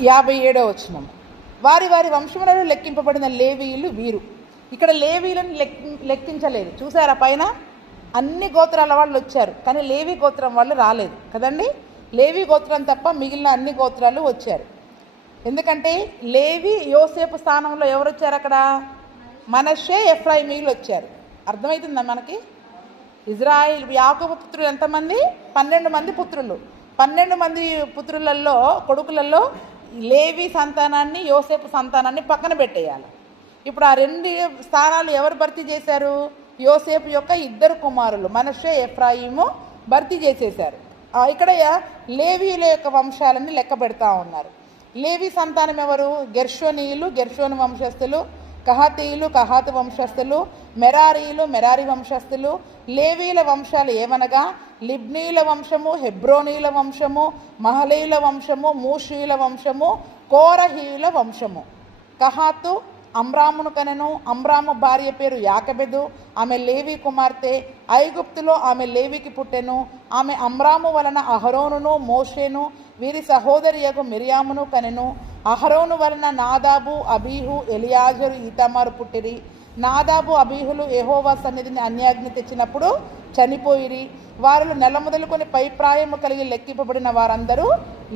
57వ వచనం. వారి వారి వంశములలో లెక్కింపబడిన లేవీయులు వీరు. ఇక్కడ లేవీలను లెక్కించలేదు. చూసారా పైన అన్ని గోత్రాల వాళ్ళు వచ్చారు, కానీ లేవి గోత్రం వాళ్ళు రాలేదు కదండి. లేవి గోత్రం తప్ప మిగిలిన అన్ని గోత్రాలు వచ్చారు. ఎందుకంటే లేవి యోసేపు స్థానంలో ఎవరు వచ్చారు? అక్కడ మనష్షే, ఎఫ్రాయిమీయులు వచ్చారు. అర్థమవుతుందా మనకి? ఇజ్రాయిల్ యాకోబు పుత్రులు ఎంతమంది? 12 మంది పుత్రులు. 12 మంది పుత్రులలో కొడుకులలో లేవి సంతానాన్ని, యోసేపు సంతానాన్ని పక్కన పెట్టేయాలి. ఇప్పుడు ఆ 2 స్థానాలు ఎవరు భర్తీ చేశారు? యోసేపు యొక్క 2 కుమారులు మనష్షే, ఎఫ్రాయిము భర్తీ చేసేశారు. ఇక్కడ లేవీల యొక్క వంశాలని లెక్క పెడతా ఉన్నారు. లేవి సంతానం ఎవరు? గెర్షోనీయులు, గెర్షోను వంశస్థులు, కహాతీయులు, కహాతు వంశస్థులు, మెరారీయులు, మెరారి వంశస్థులు. లేవీల వంశాలు ఏమనగా లిబ్నీయుల వంశము, హెబ్రోనీయుల వంశము, మహలీయుల వంశము, మూషీయుల వంశము, కోరహీయుల వంశము. కహాతు అమ్రామును కనెను. అమ్రాము భార్య పేరు యాకెబెదు. ఆమె లేవి కుమార్తె. ఐగుప్తులో ఆమె లేవికి పుట్టెను. ఆమె అమ్రాము వలన అహరోనును, మోషేను, వీరి సహోదరియగు మిరియామును కనెను. అహరోను వలన నాదాబు, అబీహు, ఎలియాజరు, ఈతామారు పుట్టిరి. నాదాబు, అబీహులు యెహోవా సన్నిధిని అన్యాగ్ని తెచ్చినప్పుడు చనిపోయిరి. వారిలో నెల మొదలుకొని పైప్రాయము కలిగి లెక్కింపబడిన వారందరూ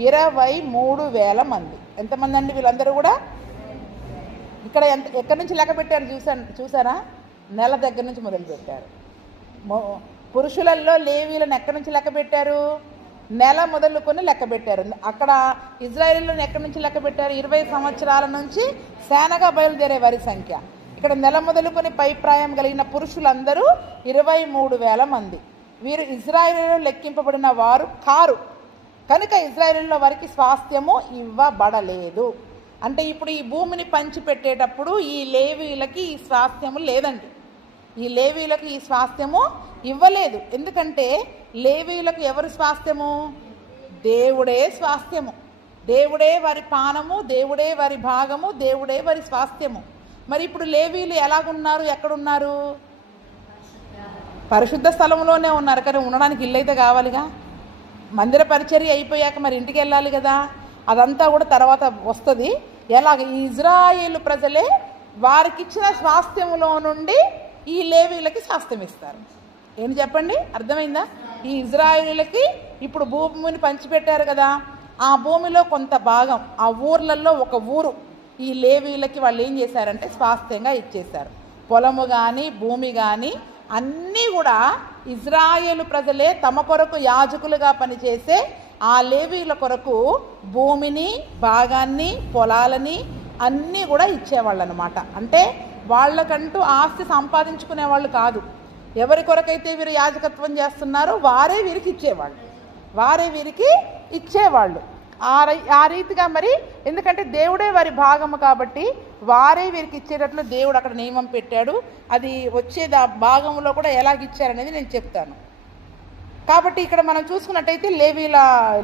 23,000 మంది. ఎంతమంది అండి వీళ్ళందరూ కూడా? ఇక్కడ ఎక్కడి నుంచి లెక్క పెట్టారు చూసారా? నెల దగ్గర నుంచి మొదలు పెట్టారు. పురుషులలో లేవీలను ఎక్కడి నుంచి లెక్క పెట్టారు? నెల మొదలుకొని లెక్క పెట్టారు. అక్కడ ఇజ్రాయేలులను ఎక్కడి నుంచి లెక్క పెట్టారు? 20 సంవత్సరాల నుంచి సేనగా బయలుదేరే వారి సంఖ్య. ఇక్కడ నెల మొదలుకొని పైప్రాయం కలిగిన పురుషులందరూ 23,000 మంది. వీరు ఇజ్రాయేలులో లెక్కింపబడిన వారు కారు కనుక ఇజ్రాయేలులో వారికి స్వాస్థ్యము ఇవ్వబడలేదు. అంటే ఇప్పుడు ఈ భూమిని పంచిపెట్టేటప్పుడు ఈ లేవీలకి ఈ స్వాస్థ్యము లేదండి. ఈ లేవీలకు ఈ స్వాస్థ్యము ఇవ్వలేదు. ఎందుకంటే లేవీలకు ఎవరి స్వాస్థ్యము? దేవుడే స్వాస్థ్యము. దేవుడే వారి పానము, దేవుడే వారి భాగము, దేవుడే వారి స్వాస్థ్యము. మరి ఇప్పుడు లేవీలు ఎలాగున్నారు? ఎక్కడున్నారు? పరిశుద్ధ స్థలంలోనే ఉన్నారు. కానీ ఉండడానికి ఇల్లు అయితే కావాలిగా. మందిర పరిచర్య అయిపోయాక మరి ఇంటికి వెళ్ళాలి కదా. అదంతా కూడా తర్వాత వస్తుంది. ఎలాగ? ఈ ఇజ్రాయేలు ప్రజలే వారికిచ్చిన స్వాస్థ్యములో నుండి ఈ లేవీలకి స్వాస్థ్యం ఇస్తారు. ఏంటి చెప్పండి? అర్థమైందా? ఈ ఇజ్రాయేలులకి ఇప్పుడు భూమిని పంచిపెట్టారు కదా, ఆ భూమిలో కొంత భాగం, ఆ ఊర్లలో ఒక ఊరు ఈ లేవీలకి వాళ్ళు ఏం చేశారంటే స్వాస్థ్యంగా ఇచ్చేశారు. పొలము కానీ భూమి కానీ అన్నీ కూడా ఇజ్రాయేలు ప్రజలే తమ కొరకు యాజకులుగా పనిచేసే ఆ లేవీల కొరకు భూమిని, భాగాన్ని, పొలాలని అన్నీ కూడా ఇచ్చేవాళ్ళు అనమాట. అంటే వాళ్ళకంటూ ఆస్తి సంపాదించుకునే వాళ్ళు కాదు. ఎవరి కొరకైతే వీరు యాజకత్వం చేస్తున్నారో వారే వీరికి ఇచ్చేవాళ్ళు, వారే వీరికి ఇచ్చేవాళ్ళు. ఆ రీతిగా మరి ఎందుకంటే దేవుడే వారి భాగము కాబట్టి వారే వీరికి ఇచ్చేటట్లు దేవుడు అక్కడ నియమం పెట్టాడు. అది వచ్చేది ఆ భాగంలో కూడా ఎలాగిచ్చారనేది నేను చెప్తాను. కాబట్టి ఇక్కడ మనం చూసుకున్నట్టయితే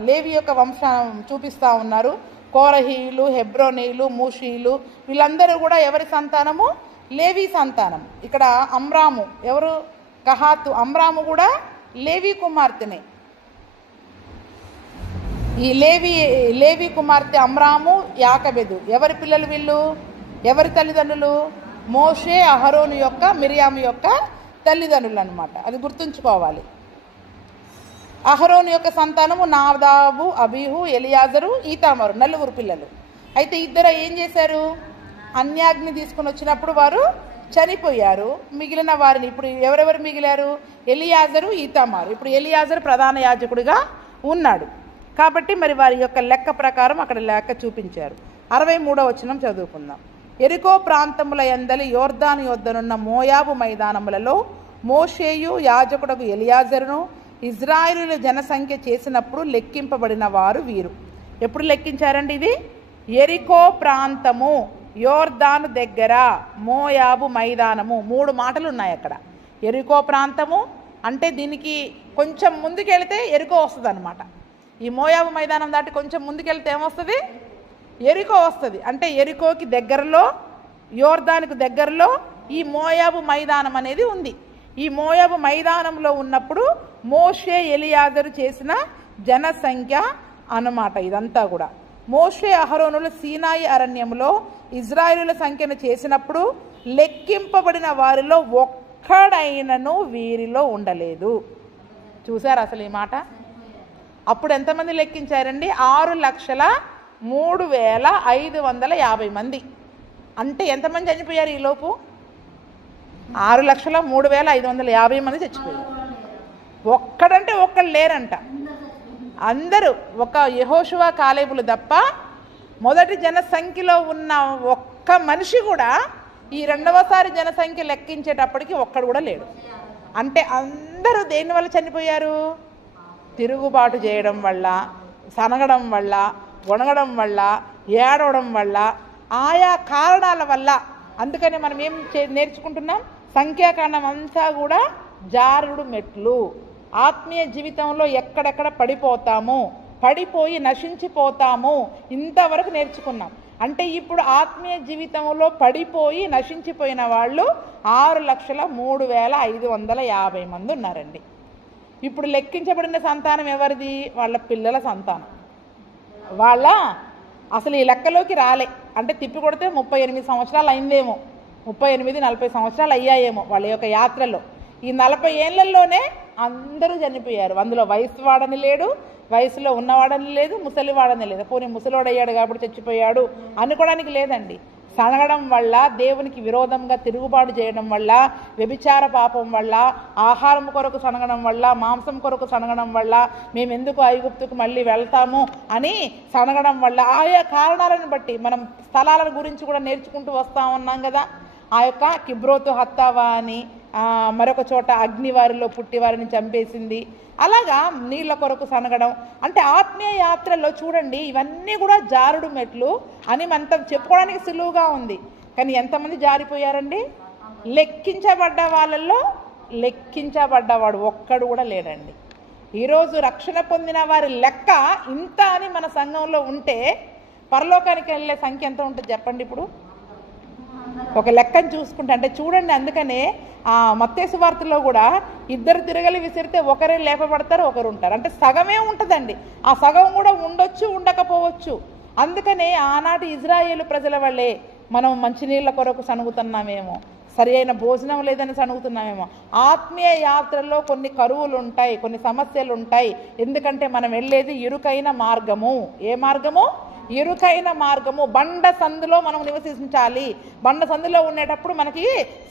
లేవి యొక్క వంశం చూపిస్తూ ఉన్నారు. కోరహీయులు, హెబ్రోనీయులు, మూషీయులు వీళ్ళందరూ కూడా ఎవరి సంతానము? లేవి సంతానం. ఇక్కడ అమ్రాము ఎవరు? కహాతు. అమ్రాము కూడా లేవి కుమార్తెనే. ఈ లేవి కుమార్తె అమ్రాము, యాకెబెదు ఎవరి పిల్లలు వీళ్ళు? ఎవరి తల్లిదండ్రులు? మోషే, అహరోను యొక్క, మిరియాము యొక్క తల్లిదండ్రులు అనమాట. అది గుర్తుంచుకోవాలి. అహరోను యొక్క సంతానము నాదాబు, అబీహు, ఎలియాజరు, ఈతామారు, 4 పిల్లలు. అయితే ఇద్దరు ఏం చేశారు? అన్యాగ్ని తీసుకుని వచ్చినప్పుడు వారు చనిపోయారు. మిగిలిన వారిని ఇప్పుడు ఎవరెవరు మిగిలారు? ఎలియాజరు, ఈతామారు. ఇప్పుడు ఎలియాజరు ప్రధాన యాజకుడిగా ఉన్నాడు కాబట్టి మరి వారి యొక్క లెక్క ప్రకారం అక్కడ లెక్క చూపించారు. 63వ వచనం చదువుకుందాం. ఎరికో ప్రాంతముల యందలి యోర్దాను యొద్దనున్న మోయాబు మైదానములలో మోషేయు యాజకుడకు ఎలియాజరును ఇజ్రాయేలు జనసంఖ్య చేసినప్పుడు లెక్కింపబడిన వారు వీరు. ఎప్పుడు లెక్కించారండి? ఇది ఎరికో ప్రాంతము, యోర్దాను దగ్గర, మోయాబు మైదానము. 3 మాటలు ఉన్నాయి అక్కడ. ఎరికో ప్రాంతము అంటే దీనికి కొంచెం ముందుకెళ్తే ఎరికో వస్తుంది అనమాట. ఈ మోయాబు మైదానం దాటి కొంచెం ముందుకెళ్తే ఏమొస్తుంది? ఎరికో వస్తుంది. అంటే ఎరికోకి దగ్గరలో, యోర్దానికి దగ్గరలో ఈ మోయాబు మైదానం అనేది ఉంది. ఈ మోయాబు మైదానంలో ఉన్నప్పుడు మోషే, ఎలియాజరు చేసిన జనసంఖ్య అన్నమాట ఇదంతా కూడా. మోషే అహరోనులు సీనాయి అరణ్యంలో ఇజ్రాయేలుల సంఖ్యను చేసినప్పుడు లెక్కింపబడిన వారిలో ఒక్కడైనను వీరిలో ఉండలేదు. చూశారు అసలు ఈ మాట? అప్పుడు ఎంతమంది లెక్కించారండి? 6,03,550 మంది. అంటే ఎంతమంది చనిపోయారు ఈలోపు? 6,03,550 మంది చచ్చిపోయారు. ఒక్కడంటే ఒక్కడు లేరంట. అందరూ ఒక యెహోషువ కాలేబులు తప్ప మొదటి జనసంఖ్యలో ఉన్న ఒక్క మనిషి కూడా ఈ రెండవసారి జనసంఖ్య లెక్కించేటప్పటికి ఒక్కడు కూడా లేడు. అంటే అందరూ దేని వల్ల చనిపోయారు? తిరుగుబాటు చేయడం వల్ల, సనగడం వల్ల, వణగడం వల్ల, ఏడవడం వల్ల, ఆయా కారణాల వల్ల. అందుకని మనం ఏం నేర్చుకుంటున్నాం? సంఖ్యాకాండం అంతా కూడా జారుడు మెట్లు. ఆత్మీయ జీవితంలో ఎక్కడెక్కడ పడిపోతాము, పడిపోయి నశించిపోతాము, ఇంతవరకు నేర్చుకున్నాం. అంటే ఇప్పుడు ఆత్మీయ జీవితంలో పడిపోయి నశించిపోయిన వాళ్ళు 6,03,550 మంది ఉన్నారండి. ఇప్పుడు లెక్కించబడిన సంతానం ఎవరిది? వాళ్ళ పిల్లల సంతానం. వాళ్ళ అసలు ఈ లెక్కలోకి రాలే. అంటే తిప్పి కొడితే 38 సంవత్సరాలు అయిందేమో, 38-40 సంవత్సరాలు అయ్యాయేమో వాళ్ళ యొక్క యాత్రలో. ఈ 40 ఏళ్లలోనే అందరూ చనిపోయారు. అందులో వయసు వాడని లేడు, వయసులో ఉన్నవాడని లేదు, ముసలివాడని లేదు. పోనీ ముసలివాడు అయ్యాడు కాబట్టి చచ్చిపోయాడు అనుకోవడానికి లేదండి. సనగడం వల్ల, దేవునికి విరోధంగా తిరుగుబాటు చేయడం వల్ల, వ్యభిచార పాపం వల్ల, ఆహారం కొరకు సనగడం వల్ల, మాంసం కొరకు సనగడం వల్ల, మేము ఎందుకు ఐగుప్తుకు మళ్ళీ వెళ్తాము అని సనగడం వల్ల, ఆయా కారణాలను బట్టి మనం స్థలాల గురించి కూడా నేర్చుకుంటూ వస్తా ఉన్నాం కదా. ఆ యొక్క కిబ్రోతు హత్తావా అని మరొక చోట అగ్నివారిలో పుట్టివారిని చంపేసింది. అలాగా నీళ్ళ కొరకు సనగడం. అంటే ఆత్మీయ యాత్రలో చూడండి, ఇవన్నీ కూడా జారుడు మెట్లు అని మనం చెప్పుకోవడానికి సులువుగా ఉంది. కానీ ఎంతమంది జారిపోయారండి? లెక్కించబడ్డ వాళ్ళల్లో లెక్కించబడ్డవాడు ఒక్కడు కూడా లేడండి. ఈరోజు రక్షణ పొందిన వారి లెక్క ఇంత అని మన సంఘంలో ఉంటే పరలోకానికి వెళ్ళే సంఖ్య ఎంత ఉంటుంది చెప్పండి? ఇప్పుడు ఒక లెక్కను చూసుకుంటే అంటే చూడండి. అందుకనే మత్తయి సువార్తలో కూడా 2 తిరగలి విసిరితే ఒకరే లేపబడతారు, ఒకరు ఉంటారు. అంటే సగమే ఉంటుందండి. ఆ సగం కూడా ఉండొచ్చు, ఉండకపోవచ్చు. అందుకనే ఆనాటి ఇజ్రాయేలు ప్రజల వల్లే మనం మంచినీళ్ళ కొరకు సనుగుతున్నామేమో, సరి అయిన భోజనం లేదని సనుగుతున్నామేమో. ఆత్మీయ యాత్రలో కొన్ని కరువులు ఉంటాయి, కొన్ని సమస్యలు ఉంటాయి. ఎందుకంటే మనం వెళ్ళేది ఇరుకైన మార్గము. ఏ మార్గము? ఇరుకైన మార్గము. బండ సందులో మనం నివసించాలి. బండ సందులో ఉండేటప్పుడు మనకి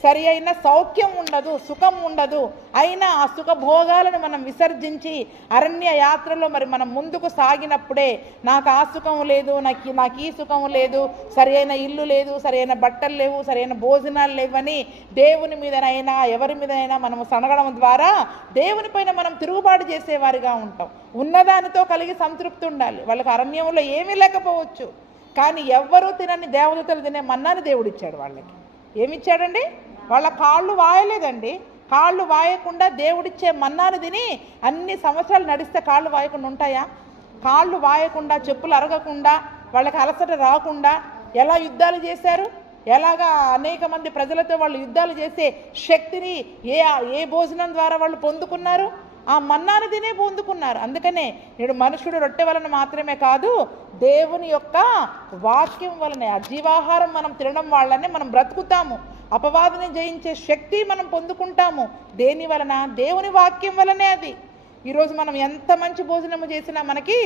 సరి అయిన సౌఖ్యం ఉండదు, సుఖం ఉండదు. అయినా ఆ సుఖ భోగాలను మనం విసర్జించి అరణ్య యాత్రలో మరి మనం ముందుకు సాగినప్పుడే నాకు ఆ సుఖం లేదు, నాకు ఈ సుఖం లేదు, సరి అయిన ఇల్లు లేదు, సరి అయిన బట్టలు లేవు, సరైన భోజనాలు లేవని దేవుని మీదనైనా ఎవరి మీదనైనా మనం సనగడం ద్వారా దేవుని పైన మనం తిరుగుబాటు చేసేవారిగా ఉంటాం. ఉన్నదానితో కలిగి సంతృప్తి ఉండాలి. వాళ్ళకి అరణ్యంలో ఏమీ లేకపోవచ్చు, కానీ ఎవ్వరూ తినని దేవదూతలు తినే మన్నాని దేవుడిచ్చాడు. వాళ్ళకి ఏమిచ్చాడండి? వాళ్ళ కాళ్ళు వాయలేదండి. కాళ్ళు వాయకుండా దేవుడిచ్చే మన్నాను తిని అన్ని సంవత్సరాలు నడిస్తే కాళ్ళు వాయకుండా ఉంటాయా? కాళ్ళు వాయకుండా, చెప్పులు అరగకుండా, వాళ్ళకి అలసట రాకుండా ఎలా యుద్ధాలు చేశారు? ఎలాగా అనేక మంది ప్రజలతో వాళ్ళు యుద్ధాలు చేసే శక్తిని ఏ భోజనం ద్వారా వాళ్ళు పొందుకున్నారు? ఆ మన్నాను తినే పొందుకున్నారు. అందుకనే నేడు మనుషుడు రొట్టె వలన మాత్రమే కాదు, దేవుని యొక్క వాక్యం వలనే, ఆ జీవాహారం మనం తినడం వల్లనే మనం బ్రతుకుతాము. అపవాదుని జయించే శక్తి మనం పొందుకుంటాము. దేని వలన? దేవుని వాక్యం వలనే. అది ఈరోజు మనం ఎంత మంచి భోజనము చేసినా మనకి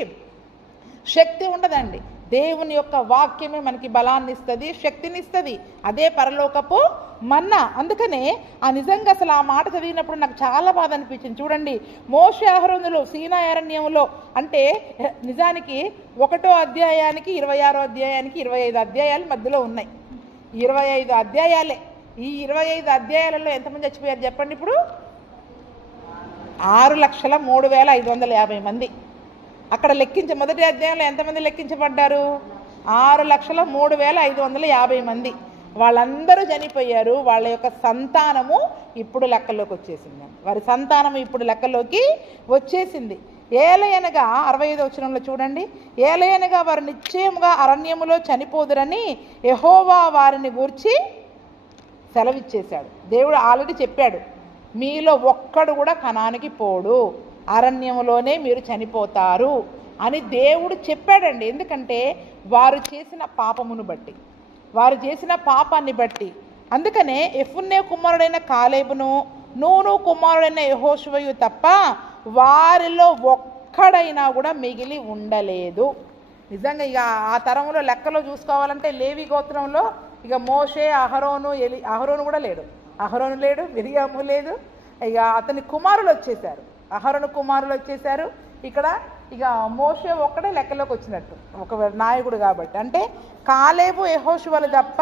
శక్తి ఉండదండి. దేవుని యొక్క వాక్యమే మనకి బలాన్ని ఇస్తుంది, శక్తిని ఇస్తుంది. అదే పరలోకపు మన్నా. అందుకనే నిజంగా అసలు ఆ మాట చదివినప్పుడు నాకు చాలా బాధ అనిపించింది. చూడండి, మోషే అహరోనులు సీనాయి అరణ్యంలో అంటే నిజానికి 1వ అధ్యాయానికి 26వ అధ్యాయానికి 25 అధ్యాయాలు మధ్యలో ఉన్నాయి. 25 అధ్యాయాలే. ఈ 25 అధ్యాయాలలో ఎంతమంది చచ్చిపోయారు చెప్పండి? ఇప్పుడు 6,03,550 మంది. అక్కడ మొదటి అధ్యాయంలో ఎంతమంది లెక్కించబడ్డారు? 6,03,550 మంది. వాళ్ళందరూ చనిపోయారు. వాళ్ళ యొక్క సంతానము ఇప్పుడు లెక్కలోకి వచ్చేసింది. వారి సంతానము ఇప్పుడు లెక్కలోకి వచ్చేసింది. ఏలయనగా 65వ వచనంలో చూడండి, ఏలయనగా వారు నిశ్చయముగా అరణ్యములో చనిపోదురని యెహోవా వారిని గూర్చి సెలవిచ్చేశాడు. దేవుడు ఆల్రెడీ చెప్పాడు, మీలో ఒక్కడు కూడా కనానికి పోడు, అరణ్యములోనే మీరు చనిపోతారు అని దేవుడు చెప్పాడండి. ఎందుకంటే వారు చేసిన పాపమును బట్టి, వారు చేసిన పాపాన్ని బట్టి. అందుకనే యెఫున్నె కుమారుడైన కాలేబును, నూను కుమారుడైన యెహోషువయు తప్ప వారిలో ఒక్కడైనా కూడా మిగిలి ఉండలేదు. నిజంగా ఇక ఆ తరంలో లెక్కలో చూసుకోవాలంటే లేవి గోత్రంలో ఇక మోషే, అహరోను కూడా లేడు. అహరోను లేడు, మిరియాము లేదు. ఇక అతని కుమారులు వచ్చేసారు, అహరోను కుమారులు వచ్చేసారు. ఇక్కడ ఇక మోషే ఒక్కడే లెక్కలోకి వచ్చినట్టు, ఒక నాయకుడు కాబట్టి. అంటే కాలేబు యెహోషువలు తప్ప,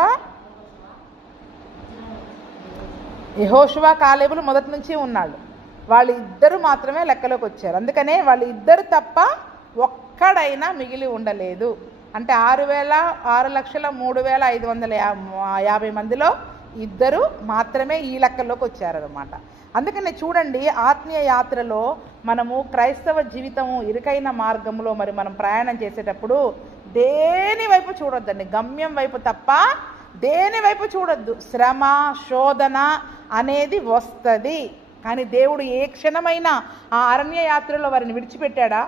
యెహోషువ కాలేబులు మొదటి నుంచి ఉన్నాళ్ళు, వాళ్ళు ఇద్దరు మాత్రమే లెక్కలోకి వచ్చారు. అందుకనే వాళ్ళు ఇద్దరు తప్ప ఒక్కడైనా మిగిలి ఉండలేదు. అంటే 6,03,550 మందిలో ఇద్దరు మాత్రమే ఈ లెక్కల్లోకి వచ్చారనమాట. అందుకనే చూడండి, ఆత్మీయ యాత్రలో మనము క్రైస్తవ జీవితము ఇరుకైన మార్గంలో మరి మనం ప్రయాణం చేసేటప్పుడు దేని వైపు చూడొద్దండి, గమ్యం వైపు తప్ప దేని వైపు చూడొద్దు. శ్రమ, శోధన అనేది వస్తుంది, కానీ దేవుడు ఏ క్షణమైనా ఆ అరణ్య యాత్రలో వారిని విడిచిపెట్టాడా?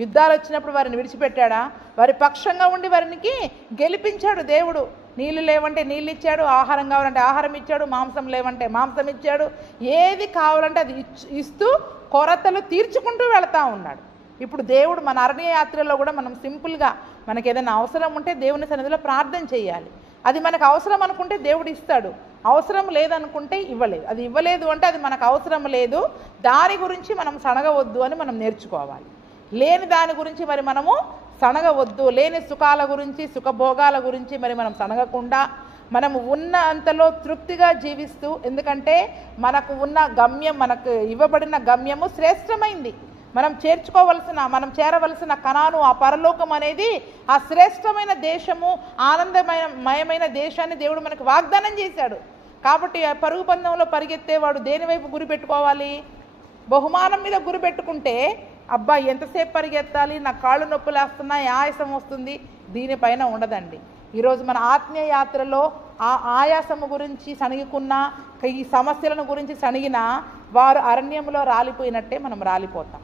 యుద్ధాలు వచ్చినప్పుడు వారిని విడిచిపెట్టాడా? వారి పక్షంగా ఉండి వారికి గెలిపించాడు దేవుడు. నీళ్ళు లేవంటే నీళ్ళు ఇచ్చాడు, ఆహారం కావాలంటే ఆహారం ఇచ్చాడు, మాంసం లేవంటే మాంసం ఇచ్చాడు. ఏది కావాలంటే అది ఇస్తూ కొరతలు తీర్చుకుంటూ వెళతా ఉన్నాడు. ఇప్పుడు దేవుడు మన అరణ్య యాత్రలో కూడా మనం సింపుల్గా మనకి ఏదైనా అవసరం ఉంటే దేవుని సన్నిధిలో ప్రార్థన చేయాలి. అది మనకు అవసరం అనుకుంటే దేవుడు ఇస్తాడు, అవసరం లేదనుకుంటే ఇవ్వలేదు. అది ఇవ్వలేదు అంటే అది మనకు అవసరం లేదు, దాని గురించి మనం సనగవద్దు అని మనం నేర్చుకోవాలి. లేని దాని గురించి మరి మనము సనగవద్దు, లేని సుఖాల గురించి, సుఖభోగాల గురించి మరి మనం సనగకుండా మనము ఉన్న అంతలో తృప్తిగా జీవిస్తూ, ఎందుకంటే మనకు ఉన్న గమ్యం, మనకు ఇవ్వబడిన గమ్యము శ్రేష్టమైంది. మనం చేరవలసిన కనాను, ఆ పరలోకం అనేది ఆ శ్రేష్టమైన దేశము, ఆనందమయమైన దేశాన్ని దేవుడు మనకు వాగ్దానం చేశాడు. కాబట్టి ఆ పరుగు పందెంలో పరిగెత్తేవాడు దేని వైపు గురి పెట్టుకోవాలి? బహుమానం మీద గురి పెట్టుకుంటే అబ్బా ఎంతసేపు పరిగెత్తాలి, నా కాళ్ళు నొప్పులేస్తున్నాయి, ఆయాసం వస్తుంది, దీనిపైన ఉండదండి. ఈరోజు మన ఆత్మీయ యాత్రలో ఆ ఆయాసము గురించి సణిగుకున్న, ఈ సమస్యలను గురించి సణిగిన వారు అరణ్యంలో రాలిపోయినట్టే మనం రాలిపోతాం.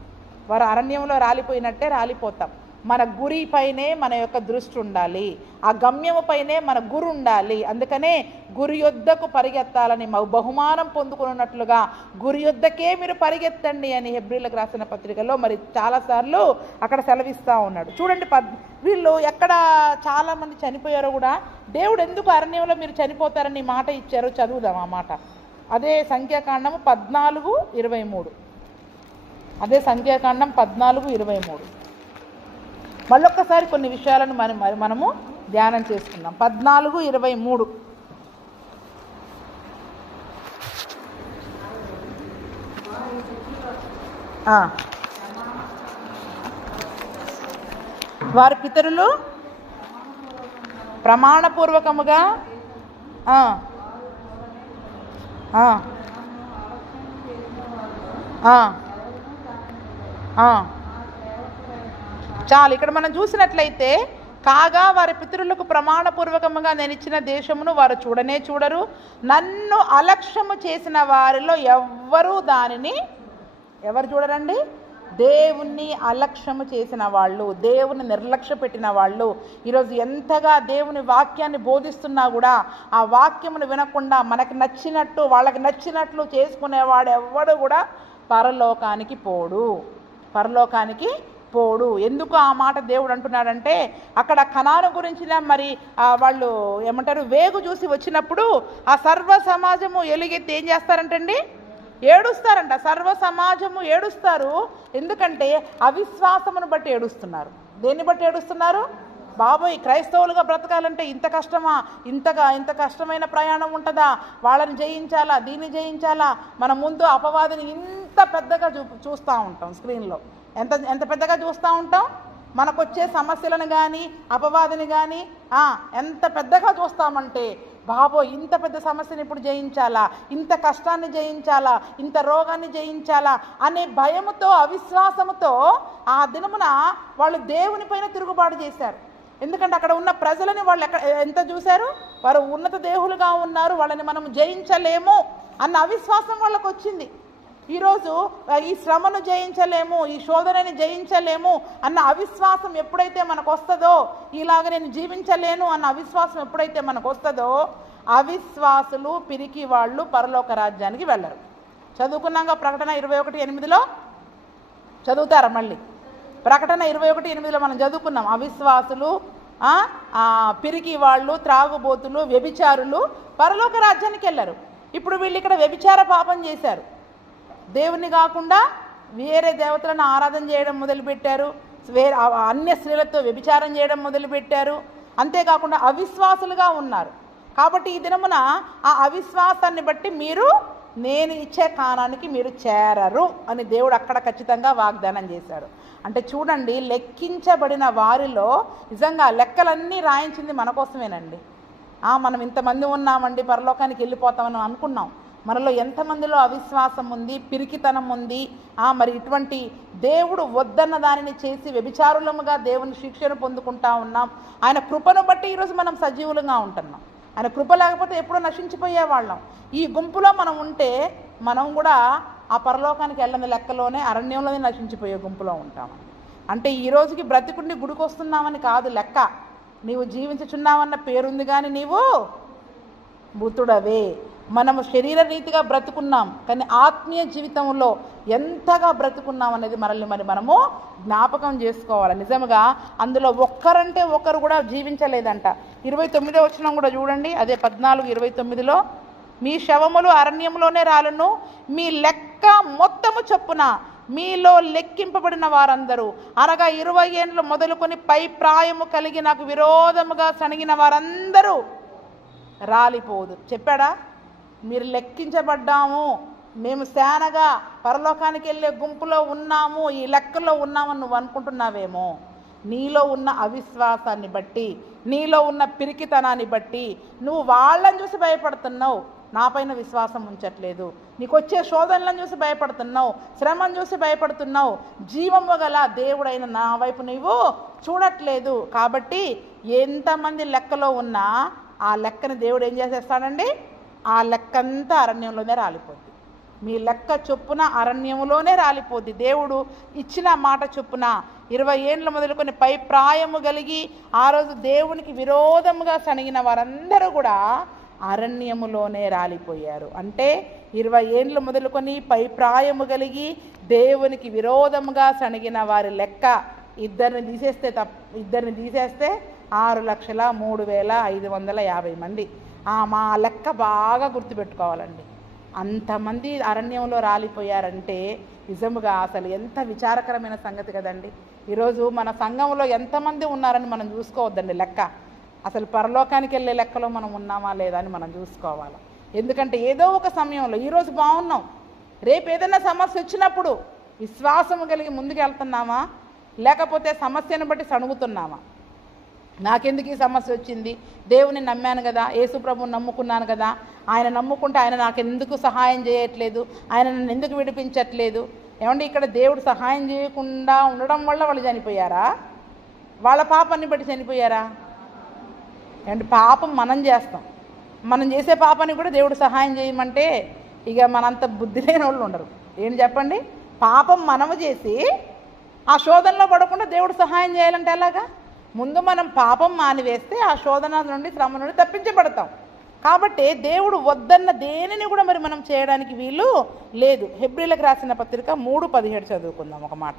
వారు అరణ్యంలో రాలిపోతాం. మన గురిపైనే మన యొక్క దృష్టి ఉండాలి, ఆ గమ్యము పైనే మన గురి ఉండాలి. అందుకనే గురి యొద్దకు పరిగెత్తాలని, బహుమానం పొందుకున్నట్లుగా గురి యొద్దకే మీరు పరిగెత్తండి అని హెబ్రీలకు రాసిన పత్రికలో మరి చాలాసార్లు అక్కడ సెలవిస్తూ ఉన్నాడు. చూడండి, వీళ్ళు ఎక్కడ చాలామంది చనిపోయారో కూడా దేవుడు ఎందుకు అరణ్యంలో మీరు చనిపోతారని మాట ఇచ్చారో చదువుదాం ఆ మాట. అదే సంఖ్యాకాండము 14:23. అదే సంఖ్యాకాండం 14:23. మళ్ళొక్కసారి కొన్ని విషయాలను మనము ధ్యానం చేసుకుందాం. 14:23. వారి పితరులు ప్రమాణపూర్వకముగా చాలు. ఇక్కడ మనం చూసినట్లయితే, కాగా వారి పితరులకు ప్రమాణపూర్వకముగా నేను ఇచ్చిన దేశమును వారు చూడనే చూడరు, నన్ను అలక్ష్యము చేసిన వారిలో ఎవరు చూడరండి? దేవుణ్ణి అలక్ష్యము చేసిన వాళ్ళు, దేవుని నిర్లక్ష్య పెట్టిన వాళ్ళు, ఈరోజు ఎంతగా దేవుని వాక్యాన్ని బోధిస్తున్నా కూడా ఆ వాక్యమును వినకుండా మనకి నచ్చినట్టు, వాళ్ళకి నచ్చినట్లు చేసుకునేవాడు ఎవడు కూడా పరలోకానికి పోడు. ఎందుకు ఆ మాట దేవుడు అంటున్నాడంటే, అక్కడ కనాను గురించిన మరి వాళ్ళు ఏమంటారు, వేగు చూసి వచ్చినప్పుడు ఆ సర్వ సమాజము ఎలుగెత్తి ఏం చేస్తారంటండి? ఏడుస్తారంట. సర్వ సమాజము ఏడుస్తారు. ఎందుకంటే అవిశ్వాసమును బట్టి ఏడుస్తున్నారు. దేన్ని బట్టి ఏడుస్తున్నారు? బాబోయ్, క్రైస్తవులుగా బ్రతకాలంటే ఇంత కష్టమా, ఇంత కష్టమైన ప్రయాణం ఉంటుందా, వాళ్ళని జయించాలా, దీన్ని జయించాలా, మన ముందు అపవాదిని ఇంత పెద్దగా చూస్తూ ఉంటాం స్క్రీన్లో. ఎంత పెద్దగా చూస్తూ ఉంటాం, మనకొచ్చే సమస్యలను కానీ అపవాదిని కానీ ఎంత పెద్దగా చూస్తామంటే, బాబో ఇంత పెద్ద సమస్యని ఇప్పుడు జయించాలా, ఇంత కష్టాన్ని జయించాలా, ఇంత రోగాన్ని జయించాలా అనే భయముతో, అవిశ్వాసముతో ఆ దినమున వాళ్ళు దేవుని పైన తిరుగుబాటు చేశారు. ఎందుకంటే అక్కడ ఉన్న ప్రజలని వాళ్ళు ఎంత చూశారు? వారు ఉన్నత దేహులుగా ఉన్నారు, వాళ్ళని మనం జయించలేము అన్న అవిశ్వాసం వాళ్ళకు వచ్చింది. ఈరోజు ఈ శ్రమను జయించలేము, ఈ శోధనని జయించలేము అన్న అవిశ్వాసం ఎప్పుడైతే మనకు వస్తుందో, ఇలాగ నేను జీవించలేను అన్న అవిశ్వాసం ఎప్పుడైతే మనకు వస్తుందో, అవిశ్వాసులు పిరికి వాళ్ళు పరలోక రాజ్యానికి వెళ్ళరు. చదువుకున్నాక ప్రకటన 21:8 చదువుతారా? మళ్ళీ ప్రకటన 21:8 మనం చదువుకున్నాం. అవిశ్వాసులు, పిరికి వాళ్ళు, త్రాగుబోతులు, వ్యభిచారులు పరలోక రాజ్యానికి వెళ్ళరు. ఇప్పుడు వీళ్ళు ఇక్కడ వ్యభిచార పాపం చేశారు. దేవుని కాకుండా వేరే దేవతలను ఆరాధన చేయడం మొదలుపెట్టారు. అన్య స్త్రీలతో వ్యభిచారం చేయడం మొదలుపెట్టారు. అంతేకాకుండా అవిశ్వాసులుగా ఉన్నారు. కాబట్టి ఈ దినమున ఆ అవిశ్వాసాన్ని బట్టి మీరు నేను ఇచ్చే కానానికి మీరు చేరరు అని దేవుడు అక్కడ ఖచ్చితంగా వాగ్దానం చేశాడు. అంటే చూడండి, లెక్కించబడిన వారిలో నిజంగా లెక్కలన్నీ రాయించింది మన కోసమేనండి. మనం ఇంతమంది ఉన్నామండి, పరలోకానికి వెళ్ళిపోతామని అనుకున్నాం. మనలో ఎంతమందిలో అవిశ్వాసం ఉంది, పిరికితనం ఉంది. మరి ఇటువంటి దేవుడు వద్దన్న దానిని చేసి వ్యభిచారులముగా దేవుని శిక్షను పొందుకుంటా ఉన్నాం. ఆయన కృపను బట్టి ఈరోజు మనం సజీవులుగా ఉంటున్నాం. ఆయన కృప లేకపోతే ఎప్పుడో నశించిపోయేవాళ్ళం. ఈ గుంపులో మనం ఉంటే మనం కూడా ఆ పరలోకానికి వెళ్ళని లెక్కలోనే, అరణ్యంలోనే నశించిపోయే గుంపులో ఉంటాం. అంటే ఈ రోజుకి బ్రతికుండి గుడికి వస్తున్నామని కాదు లెక్క. నీవు జీవించుచున్నావన్న పేరుంది కానీ నీవు మృతుడవే. మనము శరీర రీతిగా బ్రతుకున్నాం, కానీ ఆత్మీయ జీవితంలో ఎంతగా బ్రతుకున్నాం అనేది మనము జ్ఞాపకం చేసుకోవాలి. నిజంగా అందులో ఒక్కరంటే ఒకరు కూడా జీవించలేదంట. 29వ వచనం కూడా చూడండి, అదే 14:29 మీ శవములు అరణ్యంలోనే రాలును, మీ లెక్క మొత్తము చొప్పున మీలో లెక్కింపబడిన వారందరూ, అనగా 20 ఏండ్లు మొదలుకొని పై ప్రాయము కలిగి నాకు విరోధముగా సణిగిన వారందరూ రాలిపోదు. చెప్పాడా? మీరు లెక్కించబడ్డాము, మేము సేనగా పరలోకానికి వెళ్ళే గుంపులో ఉన్నాము, ఈ లెక్కలో ఉన్నామని నువ్వు అనుకుంటున్నావేమో. నీలో ఉన్న అవిశ్వాసాన్ని బట్టి, నీలో ఉన్న పిరికితనాన్ని బట్టి నువ్వు వాళ్ళని చూసి భయపడుతున్నావు, నాపైన విశ్వాసం ఉంచట్లేదు. నీకు వచ్చే శోధనలను చూసి భయపడుతున్నావు, శ్రమను చూసి భయపడుతున్నావు, జీవము గల దేవుడైన నా వైపు నీవు చూడట్లేదు. కాబట్టి ఎంతమంది లెక్కలో ఉన్నా ఆ లెక్కని దేవుడు ఏం చేసేస్తాడండి? ఆ లెక్కంతా అరణ్యంలోనే రాలిపోద్ది. మీ లెక్క చొప్పున అరణ్యంలోనే రాలిపోద్ది. దేవుడు ఇచ్చిన మాట చొప్పున 20 ఏండ్లు మొదలుకొని పై ప్రాయము కలిగి ఆ రోజు దేవునికి విరోధముగా సణిగిన వారందరూ కూడా అరణ్యములోనే రాలిపోయారు. అంటే 20 ఏండ్లు మొదలుకొని పై ప్రాయము కలిగి దేవునికి విరోధముగా సణిగిన వారి లెక్క ఇద్దరిని తీసేస్తే 6,03,550 మంది. మా లెక్క బాగా గుర్తుపెట్టుకోవాలండి. అంతమంది అరణ్యంలో రాలిపోయారంటే నిజముగా అసలు ఎంత విచారకరమైన సంగతి కదండి. ఈరోజు మన సంఘంలో ఎంతమంది ఉన్నారని మనం చూసుకోవద్దండి లెక్క. అసలు పరలోకానికి వెళ్ళే లెక్కలో మనం ఉన్నామా లేదా అని మనం చూసుకోవాలి. ఎందుకంటే ఏదో ఒక సమయంలో ఈరోజు బాగున్నాం, రేపు ఏదైనా సమస్య వచ్చినప్పుడు విశ్వాసం కలిగి ముందుకు వెళ్తున్నామా, లేకపోతే సమస్యను బట్టి సణుగుతున్నామా? నాకెందుకు ఈ సమస్య వచ్చింది, దేవుని నమ్మాను కదా, యేసు ప్రభువుని నమ్ముకున్నాను కదా, ఆయన నమ్ముకుంటే ఆయన నాకు ఎందుకు సహాయం చేయట్లేదు, ఆయన నన్ను ఎందుకు విడిపించట్లేదు? ఏమంటే ఇక్కడ దేవుడు సహాయం చేయకుండా ఉండడం వల్ల వాళ్ళు చనిపోయారా? వాళ్ళ పాపాన్ని బట్టి చనిపోయారా? ఏమంటే పాపం మనం చేస్తాం, మనం చేసే పాపాన్ని కూడా దేవుడు సహాయం చేయమంటే ఇక మనంత బుద్ధి లేని వాళ్ళు ఉండరు. ఏం చెప్పండి? పాపం మనము చేసి ఆ శోధనలో పడకుండా దేవుడు సహాయం చేయాలంటే ఎలాగా? ముందు మనం పాపం మానివేస్తే ఆ శోధన నుండి, శ్రమ నుండి తప్పించబడతాం. కాబట్టి దేవుడు వద్దన్న దేనిని కూడా మరి మనం చేయడానికి వీలు లేదు. హెబ్రీలకు రాసిన పత్రిక 3:17 చదువుకుందాం ఒక మాట.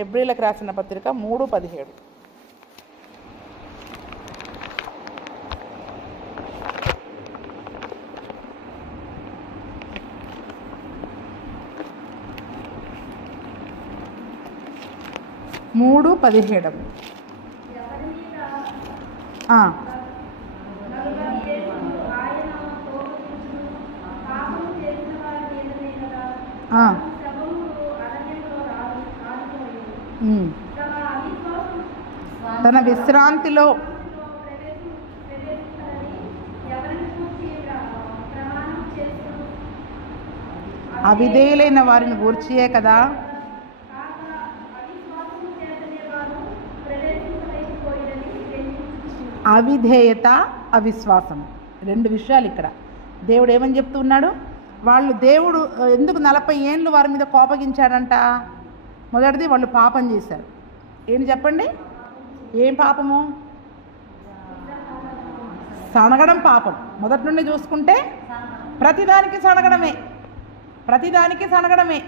హెబ్రీలకు రాసిన పత్రిక 3:17. తన విశ్రాంతిలో అవిధేయులైన వారిని గూర్చియే కదా. అవిధేయత, అవిశ్వాసం 2 విషయాలు ఇక్కడ దేవుడు ఏమని చెప్తున్నాడు? వాళ్ళు దేవుడు ఎందుకు 40 ఏండ్లు వారి మీద కోపగించాడంట? మొదటిది వాళ్ళు పాపం చేశారు. ఏంటి చెప్పండి? ఏం పాపము? సనగడం పాపం. మొదటి నుండి చూసుకుంటే ప్రతిదానికి సనగడమే.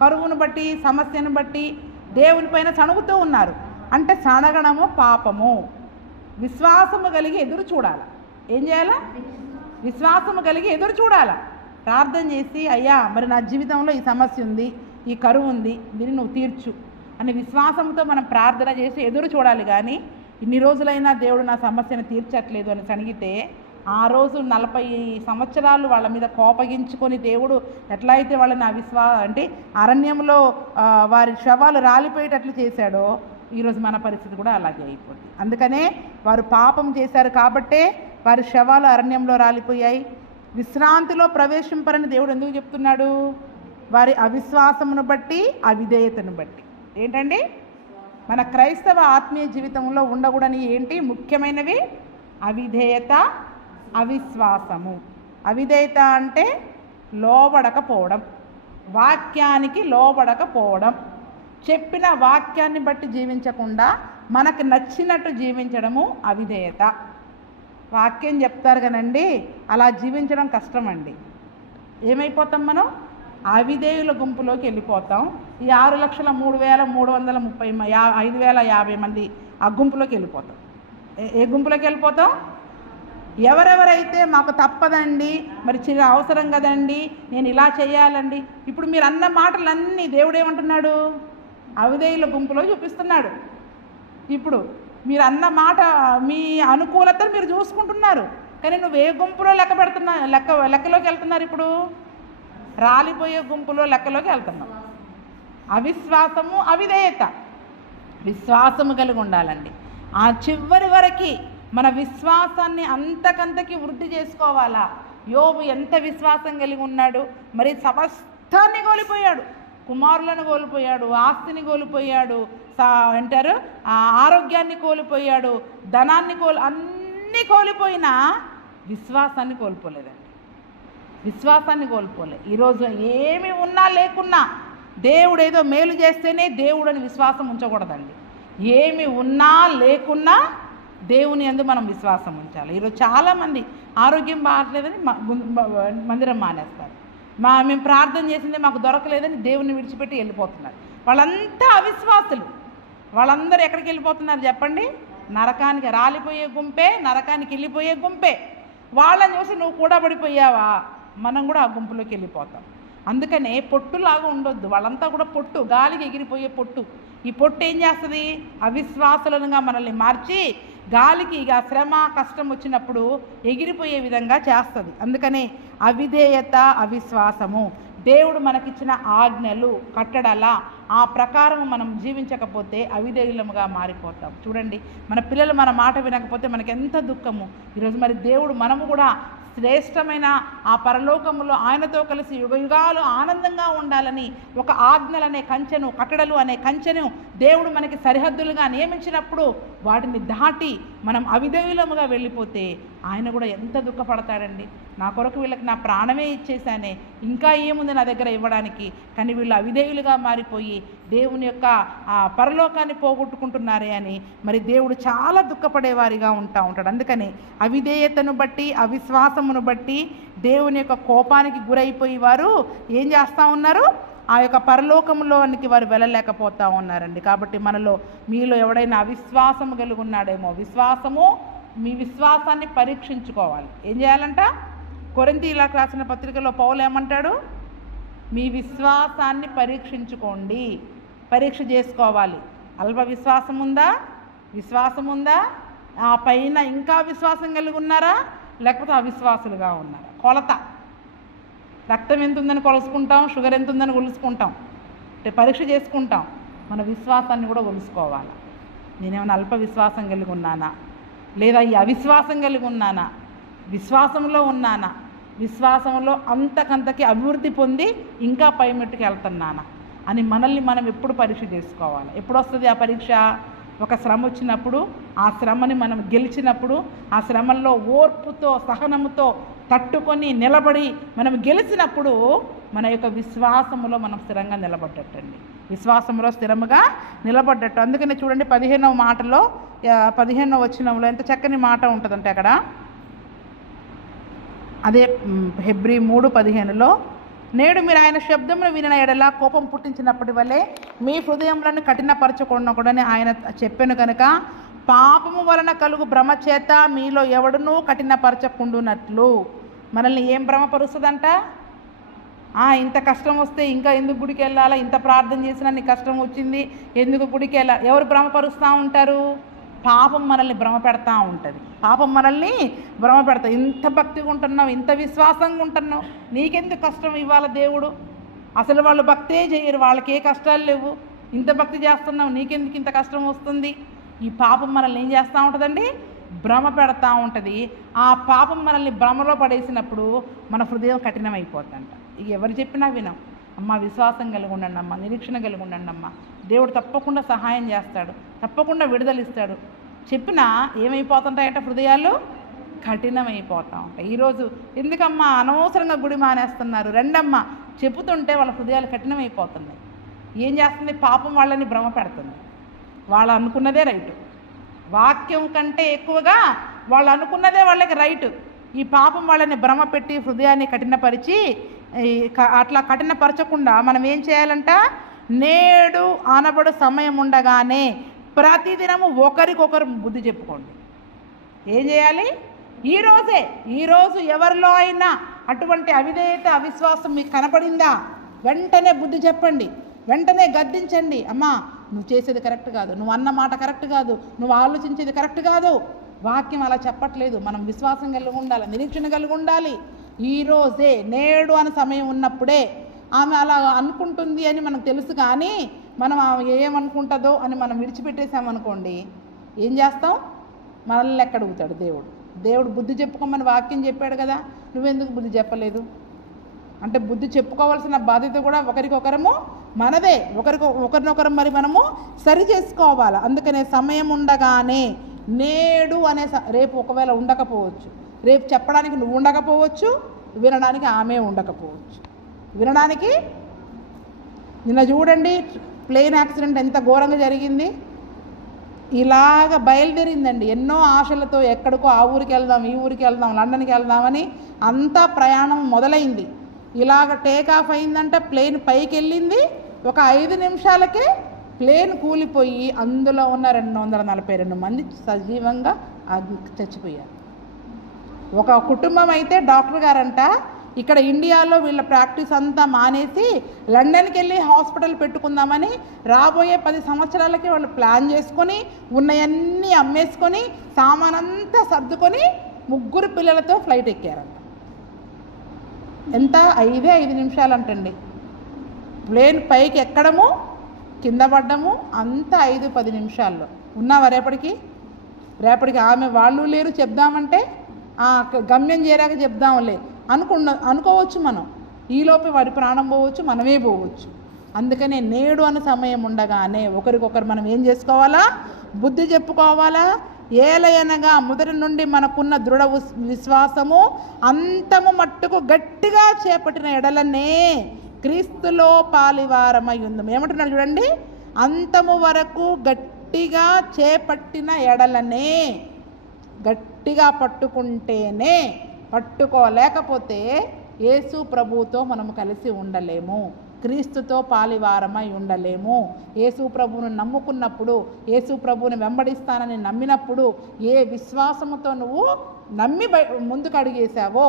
కరువును బట్టి, సమస్యను బట్టి దేవునిపైన సణుగుతూ ఉన్నారు. అంటే సనగడము పాపము. విశ్వాసము కలిగి ఎదురు చూడాలి. ఏం చేయాలా? విశ్వాసము కలిగి ఎదురు చూడాలి. ప్రార్థన చేసి, అయ్యా మరి నా జీవితంలో ఈ సమస్య ఉంది, ఈ కరువు ఉంది, దీన్ని నువ్వు తీర్చు అని విశ్వాసంతో మనం ప్రార్థన చేసి ఎదురు చూడాలి. కానీ ఇన్ని రోజులైనా దేవుడు నా సమస్యను తీర్చట్లేదు అని సణిగితే ఆ రోజు 40 సంవత్సరాలు వాళ్ళ మీద కోపగించుకొని దేవుడు ఎట్లా అయితే వాళ్ళని అంటే అరణ్యంలో వారి శవాలు రాలిపోయేటట్లు చేశాడో ఈరోజు మన పరిస్థితి కూడా అలాగే అయిపోతుంది. అందుకనే వారు పాపం చేశారు కాబట్టే వారి శవాలు అరణ్యంలో రాలిపోయాయి. విశ్రాంతిలో ప్రవేశింపరని దేవుడు ఎందుకు చెప్తున్నాడు? వారి అవిశ్వాసమును బట్టి, అవిధేయతను బట్టి. ఏంటండి? మన క్రైస్తవ ఆత్మీయ జీవితంలో ఉండకూడని ఏంటి ముఖ్యమైనవి? అవిధేయత, అవిశ్వాసము. అవిధేయత అంటే లోబడకపోవడం, వాక్యానికి లోబడకపోవడం, చెప్పిన వాక్యాన్ని బట్టి జీవించకుండా మనకు నచ్చినట్టు జీవించడము అవిధేయత. వాక్యం చెప్తారు కదండి, అలా జీవించడం కష్టమండి. ఏమైపోతాం మనం? అవిధేయుల గుంపులోకి వెళ్ళిపోతాం. ఈ 6,03,330 మంది ఆ గుంపులోకి వెళ్ళిపోతాం. ఏ గుంపులోకి వెళ్ళిపోతాం? ఎవరెవరైతే మాకు తప్పదండి, మరి చిన్న అవసరం కదండి, నేను ఇలా చేయాలండి. ఇప్పుడు మీరు అన్న మాటలన్నీ దేవుడు ఏమంటున్నాడు? అవిధేయుల గుంపులో చూపిస్తున్నాడు. ఇప్పుడు మీరు అన్న మాట, మీ అనుకూలతను మీరు చూసుకుంటున్నారు, కానీ నువ్వు ఏ గుంపులో లెక్కలోకి వెళ్తున్నారు? ఇప్పుడు రాలిపోయే గుంపులో లెక్కలోకి వెళ్తున్నావు. అవిశ్వాసము, అవిధేయత. విశ్వాసము కలిగి ఉండాలండి. ఆ చివరి వరకు మన విశ్వాసాన్ని అంతకంతకి వృద్ధి చేసుకోవాలా. యోబు ఎంత విశ్వాసం కలిగి ఉన్నాడు! మరి సమస్తాన్ని కోల్పోయాడు. కుమారులను కోల్పోయాడు, ఆస్తిని కోల్పోయాడు, అంటారు ఆరోగ్యాన్ని కోల్పోయాడు, ధనాన్ని అన్నీ కోల్పోయినా విశ్వాసాన్ని కోల్పోలేదండి. విశ్వాసాన్ని కోల్పోలేదు. ఈరోజు ఏమి ఉన్నా లేకున్నా దేవుడు ఏదో మేలు చేస్తేనే దేవుడు అని విశ్వాసం ఉంచకూడదండి. ఏమి ఉన్నా లేకున్నా దేవుని యందు మనం విశ్వాసం ఉంచాలి. ఈరోజు చాలామంది ఆరోగ్యం బాగలేదని మందిరం మానేస్తారు. మేము ప్రార్థన చేసిందే మాకు దొరకలేదని దేవుని విడిచిపెట్టి వెళ్ళిపోతున్నారు. వాళ్ళంతా అవిశ్వాసులు. వాళ్ళందరూ ఎక్కడికి వెళ్ళిపోతున్నారు చెప్పండి? నరకానికి. రాలిపోయే గుంపే, నరకానికి వెళ్ళిపోయే గుంపే. వాళ్ళని చూసి నువ్వు కూడా పడిపోయావా, మనం కూడా ఆ గుంపులోకి వెళ్ళిపోతాం. అందుకనే పొట్టులాగా ఉండొద్దు. వాళ్ళంతా కూడా పొట్టు, గాలికి ఎగిరిపోయే పొట్టు. ఈ పొట్టు ఏం చేస్తుంది? అవిశ్వాసులుగా మనల్ని మార్చి గాలికి ఇక శ్రమ కష్టం వచ్చినప్పుడు ఎగిరిపోయే విధంగా చేస్తుంది. అందుకనే అవిధేయత, అవిశ్వాసము. దేవుడు మనకిచ్చిన ఆజ్ఞలు, కట్టడల ఆ ప్రకారం మనం జీవించకపోతే అవిధేయులముగా మారిపోతాం. చూడండి, మన పిల్లలు మన మాట వినకపోతే మనకి ఎంత దుఃఖము. ఈరోజు మరి దేవుడు మనము కూడా శ్రేష్టమైన ఆ పరలోకములో ఆయనతో కలిసి యుగయుగాలు ఆనందంగా ఉండాలని ఒక ఆజ్ఞలనే కంచెను, కట్టడలు అనే కంచెను దేవుడు మనకి సరిహద్దులుగా నియమించినప్పుడు వాటిని దాటి మనం అవిధేయులముగా వెళ్ళిపోతే ఆయన కూడా ఎంత దుఃఖపడతాడండి. నా కొరకు వీళ్ళకి నా ప్రాణమే ఇచ్చేసానే, ఇంకా ఏముంది నా దగ్గర ఇవ్వడానికి, కానీ వీళ్ళు అవిధేయులుగా మారిపోయి దేవుని యొక్క ఆ పరలోకాన్ని పోగొట్టుకుంటున్నారే అని మరి దేవుడు చాలా దుఃఖపడేవారిగా ఉంటాడు. అందుకని అవిధేయతను బట్టి, అవిశ్వాసమును బట్టి దేవుని యొక్క కోపానికి గురైపోయి వారు ఏం చేస్తూ ఉన్నారు? ఆ యొక్క పరలోకంలోనికి వారు వెళ్ళలేకపోతూ ఉన్నారండి. కాబట్టి మీలో ఎవడైనా అవిశ్వాసము కలిగి ఉన్నాడేమో, మీ విశ్వాసాన్ని పరీక్షించుకోవాలి. ఏం చేయాలంట? కొరింథీయులకు రాసిన పత్రికలో పౌలు ఏమంటాడు? మీ విశ్వాసాన్ని పరీక్షించుకోండి, పరీక్ష చేసుకోవాలి. అల్ప విశ్వాసం ఉందా? ఆ పైన ఇంకా విశ్వాసం కలిగి ఉన్నారా, లేకపోతే అవిశ్వాసులుగా ఉన్నారా? కొలత. రక్తం ఎంత ఉందని కొలుసుకుంటాం, షుగర్ ఎంత ఉందని కొలుసుకుంటాం, అంటే పరీక్ష చేసుకుంటాం. మన విశ్వాసాన్ని కూడా కొలుసుకోవాలి. నేనేమైనా అల్ప విశ్వాసం కలిగి ఉన్నానా, లేదా ఈ అవిశ్వాసం కలిగి ఉన్నానా, విశ్వాసంలో ఉన్నానా, విశ్వాసంలో అంతకంతకి అభివృద్ధి పొంది ఇంకా పై మెట్టుకు వెళ్తున్నానా అని మనల్ని మనం ఎప్పుడు పరీక్ష చేసుకోవాలి. ఎప్పుడు వస్తుంది ఆ పరీక్ష? ఒక శ్రమ వచ్చినప్పుడు ఆ శ్రమని మనం గెలిచినప్పుడు ఆ శ్రమల్లో ఓర్పుతో సహనముతో తట్టుకొని నిలబడి మనం గెలిచినప్పుడు మన యొక్క విశ్వాసములో మనం స్థిరంగా నిలబడ్డట్టండి. విశ్వాసంలో స్థిరముగా నిలబడ్డట్టు. అందుకనే చూడండి 15వ మాటలో 15వ వచనంలో ఎంత చక్కని మాట ఉంటుందంటే అక్కడ అదే హెబ్రీ 3:15లో నేడు మీరు ఆయన శబ్దమును వినిన ఎడల కోపం పుట్టించినప్పటి వల్లే మీ హృదయములను కఠినపరచకూడని ఆయన చెప్పాను కనుక పాపము వలన కలుగు భ్రమ చేత మీలో ఎవడునూ కఠినపరచకుండునట్లు. మనల్ని ఏం భ్రమపరుస్తుందంట? ఇంత కష్టం వస్తే ఇంకా ఎందుకు గుడికి వెళ్ళాలా, ఇంత ప్రార్థన చేసినా నీకు కష్టం వచ్చింది ఎందుకు గుడికి వెళ్ళాలి? ఎవరు భ్రమపరుస్తూ ఉంటారు? పాపం మనల్ని భ్రమ పెడతా ఉంటుంది. పాపం మనల్ని భ్రమ పెడతా. ఇంత భక్తిగా ఉంటున్నావు, ఇంత విశ్వాసంగా ఉంటున్నావు, నీకెందుకు కష్టం ఇవ్వాల దేవుడు? అసలు వాళ్ళు భక్తే చేయరు, వాళ్ళకి ఏ కష్టాలు లేవు, ఇంత భక్తి చేస్తున్నావు, నీకెందుకు ఇంత కష్టం వస్తుంది? ఈ పాపం మనల్ని ఏం చేస్తూ ఉంటుందండి? భ్రమ పెడతా ఉంటుంది. ఆ పాపం మనల్ని భ్రమలో పడేసినప్పుడు మన హృదయం కఠినమైపోతుందంట. ఎవరు చెప్పినా వినం. అమ్మ విశ్వాసం కలిగి ఉండండి అమ్మ, నిరీక్షణ కలిగి ఉండండి అమ్మ, దేవుడు తప్పకుండా సహాయం చేస్తాడు, తప్పకుండా విడుదలిస్తాడు చెప్పినా ఏమైపోతుంటాయంట? హృదయాలు కఠినమైపోతూ ఉంటాయి. ఈరోజు ఎందుకమ్మా అనవసరంగా గుడి మానేస్తున్నారు, రెండమ్మ చెబుతుంటే వాళ్ళ హృదయాలు కఠినమైపోతున్నాయి. ఏం చేస్తుంది? పాపం వాళ్ళని భ్రమ పెడుతుంది. వాళ్ళు అనుకున్నదే రైటు, వాక్యం కంటే ఎక్కువగా వాళ్ళు అనుకున్నదే వాళ్ళకి రైటు. ఈ పాపం వాళ్ళని భ్రమ పెట్టి హృదయాన్ని కఠినపరిచి అట్లా కఠినపరచకుండా మనం ఏం చేయాలంట? నేడు అనబడు సమయం ఉండగానే ప్రతిదినము ఒకరికొకరు బుద్ధి చెప్పుకోండి. ఏం చేయాలి? ఈరోజు ఎవరిలో అయినా అటువంటి అవిధేయత అవిశ్వాసం మీకు కనపడిందా? వెంటనే బుద్ధి చెప్పండి, వెంటనే గద్దించండి. అమ్మా నువ్వు చేసేది కరెక్ట్ కాదు, నువ్వు అన్న మాట కరెక్ట్ కాదు, నువ్వు ఆలోచించేది కరెక్ట్ కాదు. వాక్యం అలా చెప్పట్లేదు. మనం విశ్వాసం కలిగి ఉండాలి, నిరీక్షణ కలిగి ఉండాలి. ఈరోజే నేడు అని సమయం ఉన్నప్పుడే ఆమె అలా అనుకుంటుంది అని మనకు తెలుసు, కానీ మనం ఆమె ఏమనుకుంటుందో అని మనం విడిచిపెట్టేసామనుకోండి, ఏం చేస్తాం? మనల్ని ఎక్కడ అడుగుతాడు దేవుడు బుద్ధి చెప్పుకోమని వాక్యం చెప్పాడు కదా, నువ్వెందుకు బుద్ధి చెప్పలేదు అంటే బుద్ధి చెప్పుకోవాల్సిన బాధ్యత కూడా ఒకరికొకరము మనదే. ఒకరినొకరు మరి మనము సరి చేసుకోవాలి. అందుకనే సమయం ఉండగానే నేడు అనే రేపు ఒకవేళ ఉండకపోవచ్చు, రేపు చెప్పడానికి నువ్వు ఉండకపోవచ్చు, వినడానికి ఆమె ఉండకపోవచ్చు. వినడానికి నిన్న చూడండి ప్లేన్ యాక్సిడెంట్ ఎంత ఘోరంగా జరిగింది. ఇలాగ బయలుదేరిందండి ఎన్నో ఆశలతో, ఎక్కడికో ఆ ఊరికి వెళ్దాం, ఈ ఊరికి వెళ్దాం, లండన్కి వెళ్దామని అంతా ప్రయాణం మొదలైంది. ఇలాగ టేక్ ఆఫ్ అయిందంట, ప్లేన్ పైకి వెళ్ళింది, ఒక 5 నిమిషాలకే ప్లేన్ కూలిపోయి అందులో ఉన్న 242 మంది సజీవంగా చచ్చిపోయారు. ఒక కుటుంబం అయితే డాక్టర్ గారంట ఇక్కడ ఇండియాలో వీళ్ళ ప్రాక్టీస్ అంతా మానేసి లండన్కి వెళ్ళి హాస్పిటల్ పెట్టుకుందామని రాబోయే 10 సంవత్సరాలకి వాళ్ళు ప్లాన్ చేసుకొని ఉన్నవన్నీ అమ్మేసుకొని సామానంతా సర్దుకొని 3 పిల్లలతో ఫ్లైట్ ఎక్కారంట. ఎంత? 5 నిమిషాలు అంటండి. ప్లేన్ పైకి ఎక్కడము కింద పడ్డము అంతా 5-10 నిమిషాల్లో. ఉన్నావా రేపటికి ఆమె వాళ్ళు లేరు చెప్దామంటే గమ్యం చేరాక చెప్దాంలే అనుకోవచ్చు మనం. ఈలోపే వాడి ప్రాణం పోవచ్చు, మనమే పోవచ్చు. అందుకనే నేడు అనే సమయం ఉండగానే ఒకరికొకరు మనం ఏం చేసుకోవాలా? బుద్ధి చెప్పుకోవాలా. ఏలయనగా మొదటి నుండి మనకున్న దృఢ విశ్వాసము అంతము మట్టుకు గట్టిగా చేపట్టిన ఎడలనే క్రీస్తులో పాలివారమై ఉందాం. ఏమంటున్నాడు చూడండి, అంతము వరకు గట్టిగా చేపట్టిన ఎడలనే. గట్టిగా పట్టుకుంటేనే, పట్టుకోలేకపోతే యేసు ప్రభువుతో మనము కలిసి ఉండలేము, క్రీస్తుతో పాలివారమై ఉండలేము. యేసు ప్రభువును నమ్ముకున్నప్పుడు, యేసు ప్రభువుని వెంబడిస్తానని నమ్మినప్పుడు, ఏ విశ్వాసముతో నువ్వు నమ్మి ముందుకు అడిగేశావో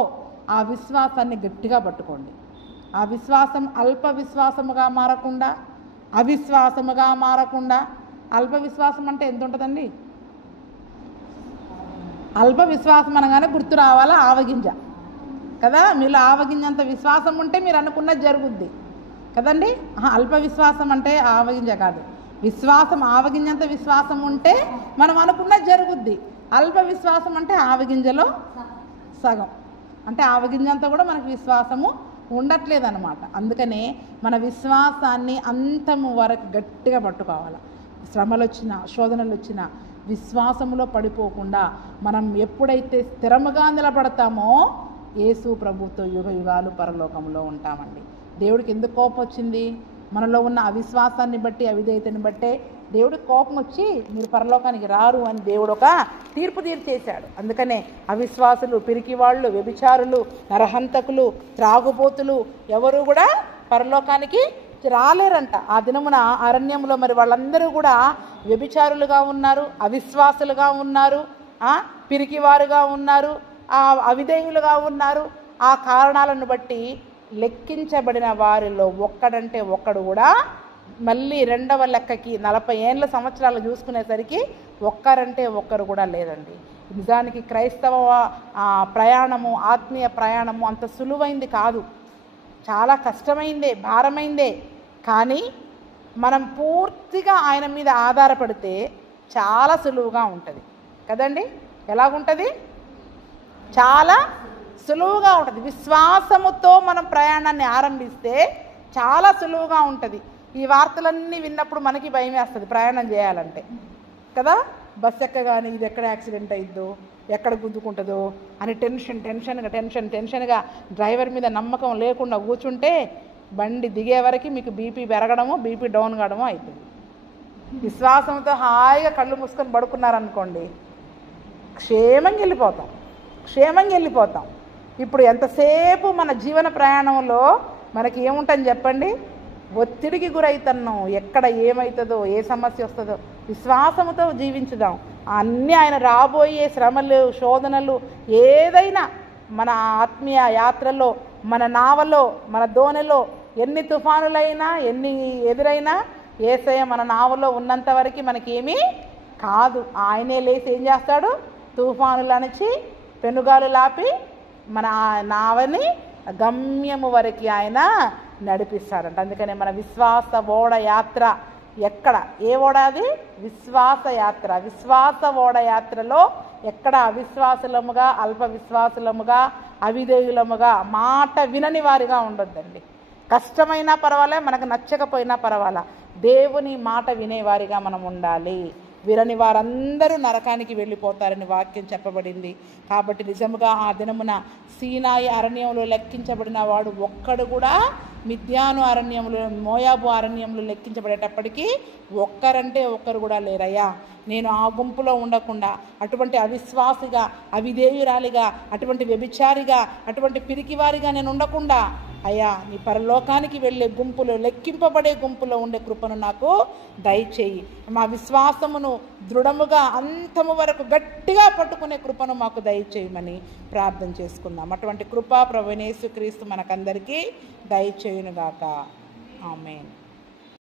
ఆ విశ్వాసాన్ని గట్టిగా పట్టుకోండి. ఆ విశ్వాసం అల్ప విశ్వాసముగా మారకుండా, అవిశ్వాసముగా మారకుండా. అల్ప విశ్వాసం అంటే ఎంత ఉంటుందండి? అల్ప విశ్వాసం అనగానే గుర్తు రావాలా ఆవగింజ కదా. మీలో ఆవగింజంత విశ్వాసం ఉంటే మీరు అనుకున్నది జరుగుద్ది కదండి. అల్ప విశ్వాసం అంటే ఆవగింజ కాదు, విశ్వాసం ఆవగింజంత విశ్వాసం ఉంటే మనం అనుకున్నది జరుగుద్ది. అల్ప విశ్వాసం అంటే ఆవగింజలో సగం, అంటే ఆవగింజంతా కూడా మనకు విశ్వాసము ఉండట్లేదన్నమాట. అందుకనే మన విశ్వాసాన్ని అంతము వరకు గట్టిగా పట్టుకోవాలి. శ్రమలు వచ్చినా శోధనలు వచ్చినా విశ్వాసములో పడిపోకుండా మనం ఎప్పుడైతే స్థిరముగా నిలబడతామో యేసు ప్రభుతో యుగ యుగాలు పరలోకంలో ఉంటామండి. దేవుడికి ఎందుకు కోపం వచ్చింది? మనలో ఉన్న అవిశ్వాసాన్ని బట్టి, అవిధేయతని బట్టే దేవుడికి కోపం వచ్చి మీరు పరలోకానికి రారు అని దేవుడు ఒక తీర్పు తీర్చేశాడు. అందుకనే అవిశ్వాసులు, పిరికివాళ్ళు, వ్యభిచారులు, నరహంతకులు, త్రాగుబోతులు ఎవరు కూడా పరలోకానికి రాలేరంట. ఆ దినమున అరణ్యంలో మరి వాళ్ళందరూ కూడా వ్యభిచారులుగా ఉన్నారు, అవిశ్వాసులుగా ఉన్నారు, పిరికివారుగా ఉన్నారు, అవిధేయులుగా ఉన్నారు. ఆ కారణాలను బట్టి లెక్కించబడిన వారిలో ఒక్కడంటే ఒక్కడు కూడా మళ్ళీ రెండవ లెక్కకి 40 సంవత్సరాలు చూసుకునేసరికి ఒక్కరంటే ఒక్కరు కూడా లేదండి. నిజానికి క్రైస్తవ ప్రయాణము, ఆత్మీయ ప్రయాణము అంత సులువైంది కాదు, చాలా కష్టమైందే, భారమైందే. కానీ మనం పూర్తిగా ఆయన మీద ఆధారపడితే చాలా సులువుగా ఉంటుంది కదండి. ఎలాగుంటుంది? చాలా సులువుగా ఉంటుంది. విశ్వాసముతో మనం ప్రయాణాన్ని ఆరంభిస్తే చాలా సులువుగా ఉంటుంది. ఈ వార్తలన్నీ విన్నప్పుడు మనకి భయం వేస్తుంది ప్రయాణం చేయాలంటే కదా. బస్ ఎక్కగానే ఇది ఎక్కడ యాక్సిడెంట్ అయిద్దో, ఎక్కడ గుద్దుకుంటుందో అని టెన్షన్గా డ్రైవర్ మీద నమ్మకం లేకుండా కూర్చుంటే బండి దిగే వరకు మీకు బీపీ పెరగడమో బీపీ డౌన్ కావడమో అవుతుంది. విశ్వాసంతో హాయిగా కళ్ళు మూసుకొని పడుకున్నారనుకోండి, క్షేమంగా వెళ్ళిపోతాం. ఇప్పుడు ఎంతసేపు మన జీవన ప్రయాణంలో మనకి ఏముంటుంది చెప్పండి? ఒత్తిడికి గురవుతున్నాం. ఎక్కడ ఏమవుతుందో, ఏ సమస్య వస్తుందో. విశ్వాసముతో జీవించుదాం. అన్నీ ఆయన రాబోయే శ్రమలు, శోధనలు ఏదైనా మన ఆత్మీయ యాత్రలో, మన నావలో, మన దోణిలో ఎన్ని తుఫానులైనా, ఎన్ని ఎదురైనా యేసయ్య మన నావలో ఉన్నంత వరకు మనకేమీ కాదు. ఆయనే లేచి ఏం చేస్తాడు? తుఫానులు అణచి పెనుగాలు లాపి మన నావని గమ్యము వరకు ఆయన నడిపిస్తాడంట. అందుకనే మన విశ్వాస ఓడ యాత్ర ఎక్కడ? ఏ ఓడ అది? విశ్వాస యాత్ర. విశ్వాస ఓడ యాత్రలో ఎక్కడ అవిశ్వాసులముగా, అల్ప విశ్వాసులముగా, అవిధేయులముగా, మాట వినని వారిగా ఉండొద్దండి. కష్టమైనా పర్వాలే, మనకు నచ్చకపోయినా పర్వాలా, దేవుని మాట వినేవారిగా మనం ఉండాలి. వినని వారందరూ నరకానికి వెళ్ళిపోతారని వాక్యం చెప్పబడింది. కాబట్టి నిజముగా ఆ దినమున సీనాయి అరణ్యంలో లెక్కించబడిన వాడు ఒక్కడు కూడా మిద్యాను అరణ్యంలో, మోయాబు అరణ్యంలో లెక్కించబడేటప్పటికీ ఒక్కరంటే ఒక్కరు కూడా లేరయ్యా. నేను ఆ గుంపులో ఉండకుండా, అటువంటి అవిశ్వాసిగా, అవిధేయురాలిగా, అటువంటి వ్యభిచారిగా, అటువంటి పిరికివారిగా నేను ఉండకుండా అయ్యా నీ పరలోకానికి వెళ్ళే గుంపులో, లెక్కింపబడే గుంపులో ఉండే కృపను నాకు దయచేయి. మా విశ్వాసమును దృఢముగా అంతము వరకు గట్టిగా పట్టుకునే కృపను మాకు దయచేయమని ప్రార్థన చేసుకుందాం. అటువంటి కృప ప్రభువైన యేసుక్రీస్తు మనకందరికీ దయచేయునుగాక. ఆమేన్.